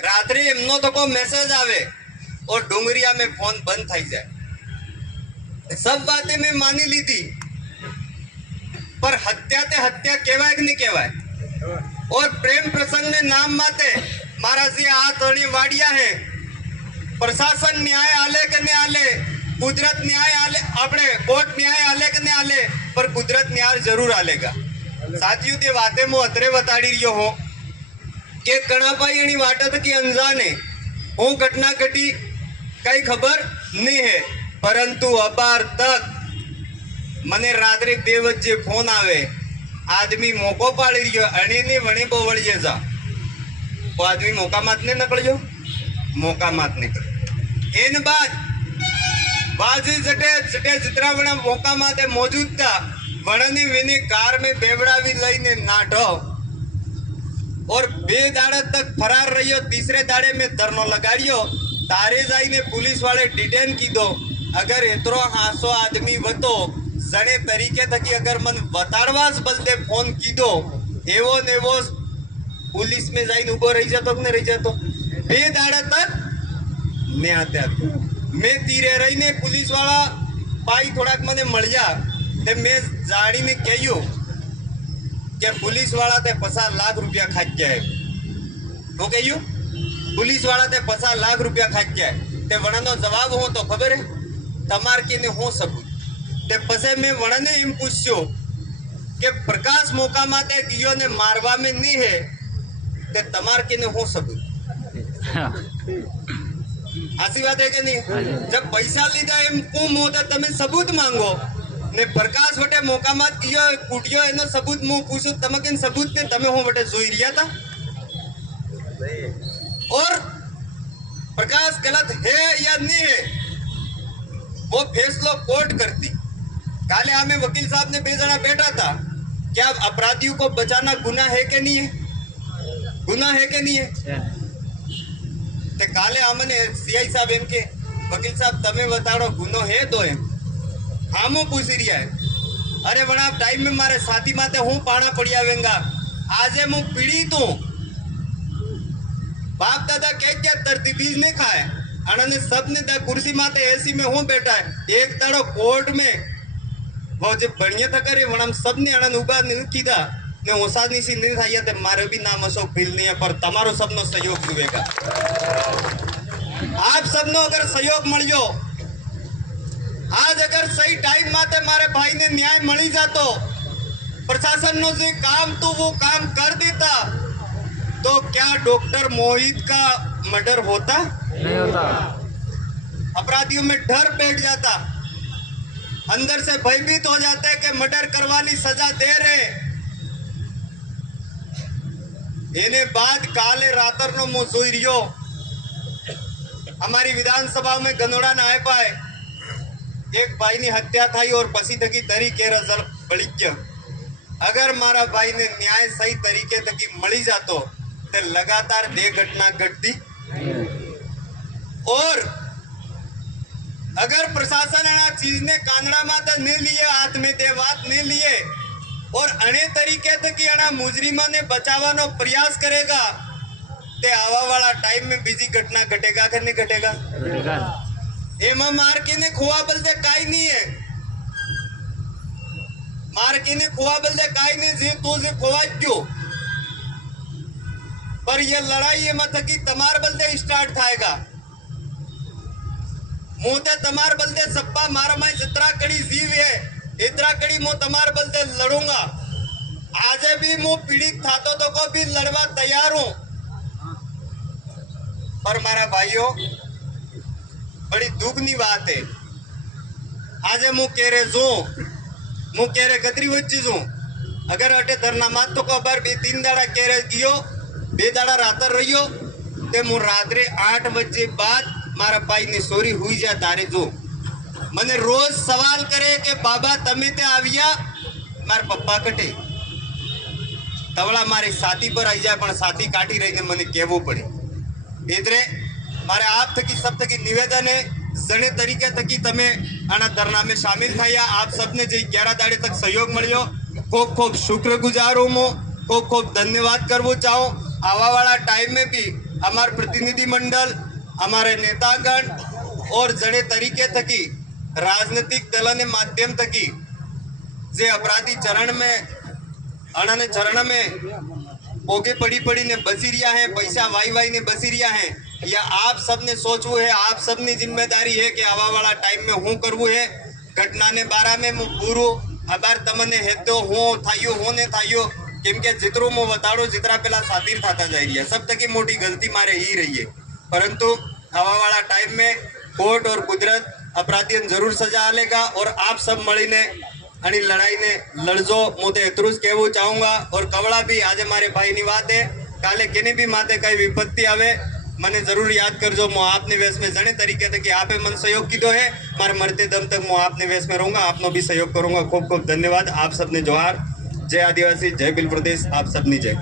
रात्रि एमनो तो को मैसेज आवे और डुंगरिया में फोन बंद थई जाए। सब बातें मैं मानी ली थी, पर हत्या ते हत्या कहवाय कि नहीं कहवाय। और प्रेम प्रसंग ने नाम माते मारा जी हाथ अड़ी वाड़िया है। प्रशासन न्याय आले के नहीं आले, कुदरत न्याय आले, अपने कोर्ट न्याय आले के नहीं आले, पर कुदरत न्याय जरूर आलेगा। साथियों ते बातें मो अतरे बताड़ी रही हो के कणापाई एनी वाटत की अनजाने हूँ घटना घटी कई खबर नहीं है, परंतु अबार तक मने रात्रे 2 बजे फोन आवे, आदमी मोको पाड़ी रही अणी ने वणे बोवड़िए जा। वो आदमी मौका मात ने निकल जो, मौका मात निकल। इन बाद बाजी जटे जटे जितना बड़ा मौका माते मौजूद था, वणने विने कार में बेवड़ावी लईने नाटो और 2 दाड़े तक फरार रहियो। तीसरे दाड़े में धरनो लगाड़ियो, तारे जाईने पुलिस वाले डिटेन की दो। अगर इतरो हासो आदमी वतो जने तरीके थकी अगर मन बताड़वास बलते फोन की दो, एवो ने वो पुलिस में जाइन उबो रही जातो कि नहीं रही जातो। 2 दाड़े तक ने आते मैं तीरे रही ने पुलिस वाला पाई थोड़ा मने मळिया ते मैं जाड़ी ने कह्यू के पुलिस वाला ते 50 लाख रुपया खाच जाए। तो कह्यू पुलिस वाला ते 50 लाख रुपया खाच जाए। ते वणनो जवाब हो तो खबर है तमार के ने हो सबूत। ते पसे मैं वणने एम पूछ्यो के प्रकाश मौका माते गियो ने मारवा में नहीं है, ते तमार के ने हो सबूत। आसी बात है कि नहीं। जब पैसा लीधा एम कुम होता तमे सबूत मांगो ने प्रकाश वटे मौका मात कियो कूटियो एनो सबूत मु पूछो तमे के सबूत ने तमे हो वटे जोई रिया था। और प्रकाश गलत है या नहीं है वो फैसलो कोर्ट करती। काले हमें वकील साहब ने 2 जना बैठा था, क्या अपराधियों को बचाना गुनाह है कि नहीं है, गुनाह है कि नहीं है। ते काले हमने सीआई साहब एम के वकील साहब तमे बताड़ो गुनो है तो एम हामो पूछ रिया है। अरे वणा टाइम में मारे साथी माते हूँ पाना पड़िया वेंगा, आजे मु पीड़ित हूँ। बाप दादा क्या तरती बीज नहीं खाए अने सबने दा कुर्सी माते एसी में हूँ बैठा है। एक ताड़ो कोर्ट में वो जो बढ़िया था करे वणा सबने अनन उबा नहीं कीधा ने ओसानी सी नहीं थाया ते मारे भी नाम अशोक भील नहीं है, पर तमारो सबनो सहयोग जुएगा। आप सबनो अगर सहयोग मळियो, आज अगर सही टाइम माते मारे भाई ने न्याय मળી जातो, प्रशासन नो जे काम तो वो काम कर देता, तो क्या डॉक्टर मोहित का मर्डर होता? नहीं होता। अपराधियों में डर बैठ जाता, अंदर से भयभीत हो जाते हैं कि मर्डर करवानी सजा दे रहे। एने बाद काले रातर नो मो जोई रियो हमारी विधानसभा में गनोड़ा ना आए पाए एक भाई की हत्या थी और पसी थकी तरीके रिजल्ट बड़ी गया। अगर मारा भाई ने न्याय सही तरीके थकी मળી जातो तो लगातार 2 घटना घटती। और अगर प्रशासन आ चीज ने कांगड़ा माता नहीं लिए, हाथ में दे बात नहीं लिए और अने तरीके थकी अना मुजरिमा ने बचावानो प्रयास करेगा, ते आवा वाला टाइम में बीजी घटना घटेगा कि नहीं घटेगा? एमा मार के ने खुआ बलदे काई नहीं है, मार के ने खुआ बलदे काई नहीं जी तो जे खुआ क्यों। पर ये लड़ाई एमा थकी तमार बलदे स्टार्ट थाएगा। मोते तमार बलदे सप्पा मारा में जितना कड़ी जीव है इतना कड़ी मो तमार बलदे लड़ूंगा। आजे भी मो पीड़ित था तो को भी लड़वा तैयार हूं। पर मारा भाइयों बड़ी दुखनी बात है, आजे मु कह रहे जो मु कह रहे गदरी वच्ची जो अगर अटे धरना मात तो को बार 2-3 दाड़ा कह रहे गियो 2 दाड़ा रातर रहियो ते मु रात्रे 8 बजे बाद मारा भाई ने सोरी हुई जा तारे जो मने रोज सवाल करे के बाबा तमे ते आविया मार पप्पा कटे तवड़ा मारे साथी पर आई जाए पण साथी काटी रही ने मने कहवो पड़े। इतरे मारे आप थकी सब थकी निवेदन है जने तरीके थकी तमे आना धरना में शामिल थाया। आप सबने जे 11 दाड़े तक सहयोग मळ्यो खूब खूब शुक्रगुजार हूँ। खूब खूब धन्यवाद करवो चाहो। आवा वाला टाइम में भी हमार प्रतिनिधि मंडल हमारे नेतागण और जड़े तरीके थकी राजनीतिक दल ने माध्यम थकी जे अपराधी चरण में अणने चरण में ओगे पड़ी पड़ी ने बसी रिया है, पैसा वाई वाई ने बसी रिया है, या आप सबने सोचવું है, आप सबनी जिम्मेदारी है कि आवा वाला टाइम में हूँ करવું है घटना ने बारा में હું પૂરું આભાર તમને હેતો હું થાયો હું ને થાયો કેમ કે जितरो મો વતાડો जितरा પેલા સાતીર થાતા જાય રહ્યા सब तक की मोटी गलती मारे ही रही है, परंतु आवा वाला टाइम में कोर्ट और कुदरत अपराधी जरूर सजा आलेगा और आप सब મળીને आणि लड़ाई ने लड़जो। मोते एतरुज कहવું चाहूंगा और कवड़ा भी आज मारे भाई ની વાત है, काले केने भी माते कई विपत्ति आवे મને જરૂર યાદ કરજો। હું આપની વેશ में जने तरीके थे कि आपे मन सहयोग कीधो है, मारे मरते दम तक मैं आपने वेश में रहूंगा, आपनो भी सहयोग करूंगा। खूब खूब धन्यवाद। आप सबने जोहार। जय आदिवासी, जय बिल प्रदेश, आप सबनी जय।